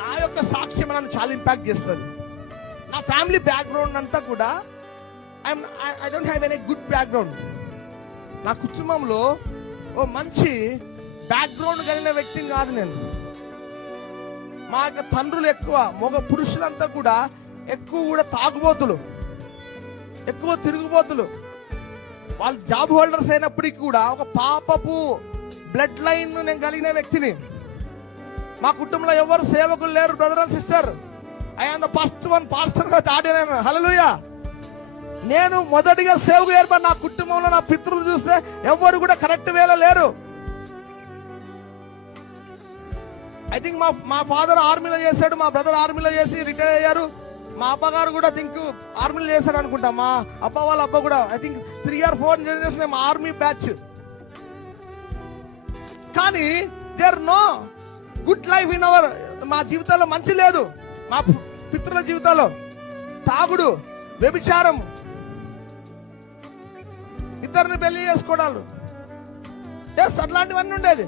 నా యొక్క సాక్ష్యం నన్ను చాలా ఇంపాక్ట్ చేస్తుంది. నా ఫ్యామిలీ బ్యాక్గ్రౌండ్ అంతా కూడా I'm I don't have any good background నా కుటుంబంలో ఓ మంచి బ్యాక్గ్రౌండ్ కలిగిన వ్యక్తిని కాదు నేను. మా యొక్క తండ్రులు ఎక్కువ మగ పురుషులంతా కూడా ఎక్కువ కూడా తాగుబోతులు ఎక్కువ తిరుగుబోతులు. వాళ్ళు జాబ్ హోల్డర్స్ అయినప్పటికీ కూడా ఒక పాపపు బ్లడ్ లైన్ నేను కలిగిన వ్యక్తిని. మా కుటుంబంలో ఎవరు సేవకులు లేరు brother and sister I'm the first one పాస్టర్గా దాడినాను హలలుయా నేను మొదటిగా సేవకు ఏర్పడి నా కుటుంబంలో నా పితృలు చూస్తే ఎవరు కూడా కరెక్ట్ వేలో లేరు. ఐ థింక్ మా మా ఫాదర్ ఆర్మీలో చేశాడు మా బ్రదర్ ఆర్మీలో చేసి రిటైర్ అయ్యారు. మా అబ్బగారు కూడా థింక్ ఆర్మీలో చేశాడు అనుకుంటా మా అబ్బ వాళ్ళ అబ్బ కూడా. I think three or four generation మేము ఆర్మీ బ్యాచ్ కానీ there no good life in our మా జీవితాల్లో మంచి లేదు. మా పితృల జీవితాల్లో తాగుడు వ్యభిచారం ఇద్దరిని పెళ్ళి చేసుకోవడాలు. ఎస్ అట్లాంటివన్నీ ఉండేది.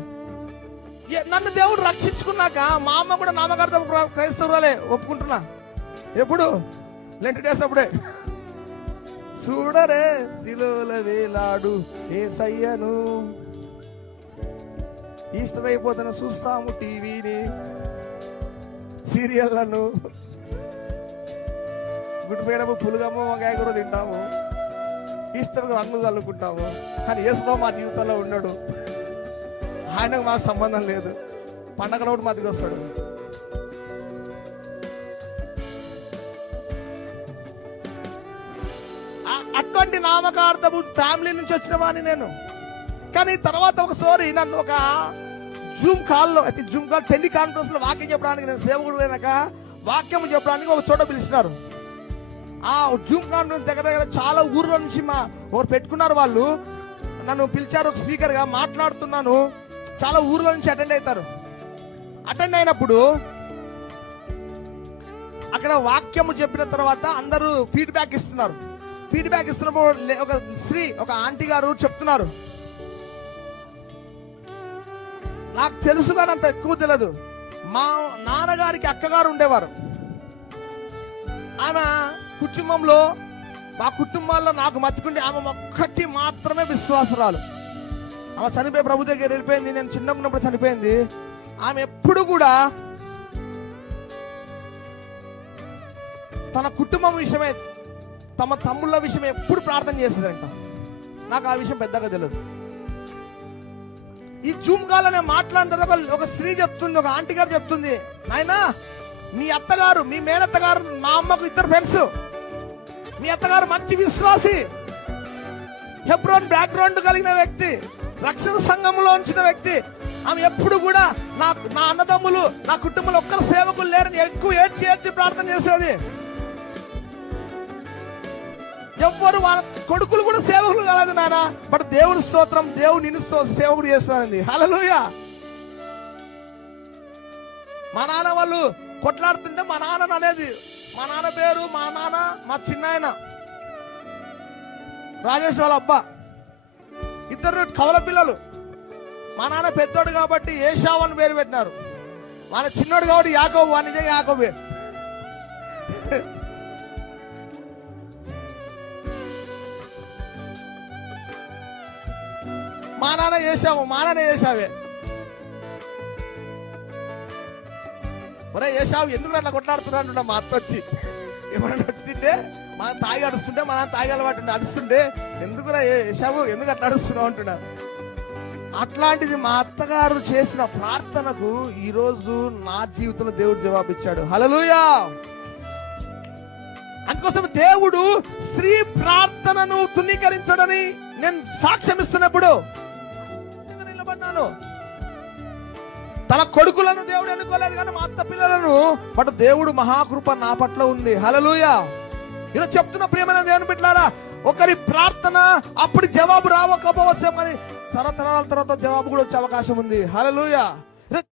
నన్ను దేవుడు రక్షించుకున్నాక మా అమ్మ కూడా నామకార్థ క్రైస్తవురాలే ఒప్పుకుంటున్నా. ఎప్పుడు? లెంట్ డేస్ అప్పుడే. చూడరే శిలువల వేలాడు ఏ సయ్యను ఈస్టర్ చూస్తాము టీవీని సీరియళ్ళను గుడిపేడము పులుగము వంకాయ కూర తింటాము. ఈస్టర్ రంగులు చల్లుకుంటాము. కానీ యేసులో మా జీవితంలో ఉన్నాడు ఆయనకు మాకు సంబంధం లేదు. పండగ రోజు మాదికి వస్తాడు. అటువంటి నామకార్థము ఫ్యామిలీ నుంచి వచ్చిన వాడిని నేను. కానీ తర్వాత ఒకసారి నన్ను ఒక జూమ్ కాల్లో అయితే జూమ్ కాల్ టెలికాన్ఫరెన్స్లో వాక్యం చెప్పడానికి నేను సేవకుడు లేనక వాక్యం చెప్పడానికి ఒక చోట పిలిచినారు. ఆ జూమ్ కాన్ఫరెన్స్ దగ్గర దగ్గర చాలా ఊర్ల నుంచి మా ఒకరు పెట్టుకున్నారు వాళ్ళు. నన్ను పిలిచారు ఒక స్పీకర్గా మాట్లాడుతున్నాను. చాలా ఊర్ల నుంచి అటెండ్ అవుతారు. అటెండ్ అయినప్పుడు అక్కడ వాక్యము చెప్పిన తర్వాత అందరూ ఫీడ్బ్యాక్ ఇస్తున్నారు. ఫీడ్బ్యాక్ ఇస్తున్నప్పుడు లే- ఒక స్త్రీ ఒక ఆంటీ గారు చెప్తున్నారు. నాకు తెలుసు కానీ అంత ఎక్కువ తెలియదు మా నాన్నగారికి అక్కగారు ఉండేవారు. ఆమె కుటుంబంలో మా కుటుంబాల్లో నాకు మర్చుకుంటే ఆమె ఒక్కటి మాత్రమే విశ్వాసరాలు. ఆమె చనిపోయి ప్రభు దగ్గర వెళ్ళిపోయింది నేను చిన్నగా ఉన్నప్పుడు చనిపోయింది. ఆమె ఎప్పుడు కూడా తన కుటుంబం విషయమే తమ తమ్ముళ్ళ విషయమే ఎప్పుడు ప్రార్థన చేసేదంట. నాకు ఆ విషయం పెద్దగా తెలియదు ఈ జూమ్ కాల్ అనే మాట్లాడిన ఒక- ఒక స్త్రీ చెప్తుంది ఒక ఆంటీ గారు చెప్తుంది నాయనా మీ అత్తగారు మీ మేనత్తగారు మా అమ్మకు ఇద్దరు ఫ్రెండ్స్ మీ అత్తగారు మంచి విశ్వాసి. హెబ్రోన్ బ్యాక్గ్రౌండ్ కలిగిన వ్యక్తి రక్షణ సంఘంలో ఉంచిన వ్యక్తి. ఆమె ఎప్పుడు కూడా నా నా అన్నదమ్ములు నా కుటుంబంలో ఒక్కరు సేవకులు లేరని ఎక్కువ ఏడ్చి ఏడ్చి ప్రార్థన చేసేది. ఎవ్వరు వాళ్ళ కొడుకులు కూడా సేవకులు కాలేదు నాన్న బట్ దేవుని స్తోత్రం దేవుని నిన్ను సేవకుడు చేస్తున్నానండి హలలుయ మా నాన్న వాళ్ళు కొట్లాడుతుంటే మా నాన్న అనేది మా నాన్న పేరు మా నాన్న మా చిన్నాయన. రాజేష్ వాళ్ళ అబ్బా. ఇద్దరు కవల పిల్లలు. మా నాన్న పెద్దోడు కాబట్టి ఏషావు అని పేరు పెట్టినారు. మన చిన్నోడు కాబట్టి యాకోబు అని నిజంగా యాకోబే. మా నాన్న చేసావు మా నాన్న చేసావే ఒరే చేసావు ఎందుకు అట్లా కొట్లాడుతున్నాడు మా అత్త వచ్చి. ఎవరైనా వచ్చింటే మన తాగి అడుస్తుంటే మన తాగి అలవాటు ఉండే అడుస్తుంటే ఎందుకురా ఏసావు ఎందుకు అట్లా అడుస్తున్నావు అంటున్నా అట్లాంటిది మా అత్తగారు చేసిన ప్రార్థనకు ఈ రోజు నా జీవితంలో దేవుడు జవాబిచ్చాడు. హలలుయా అందుకోసం దేవుడు స్త్రీ ప్రార్థనను తునీకరించడని నేను సాక్ష్యం ఇస్తున్నప్పుడు నేను తన కొడుకులను దేవుడు ఎన్నుకోలేదు కానీ మా అత్త పిల్లలను బట్ దేవుడు మహాకృప నా పట్ల ఉంది. హలలుయ ఇలా చెప్తున్న ప్రియమైన దేవుని బిడ్డారా ఒకరి ప్రార్థన అప్పుడు జవాబు రావకపోవచ్చు కానీ తరతరాల తర్వాత జవాబు కూడా వచ్చే అవకాశం ఉంది. హలలుయ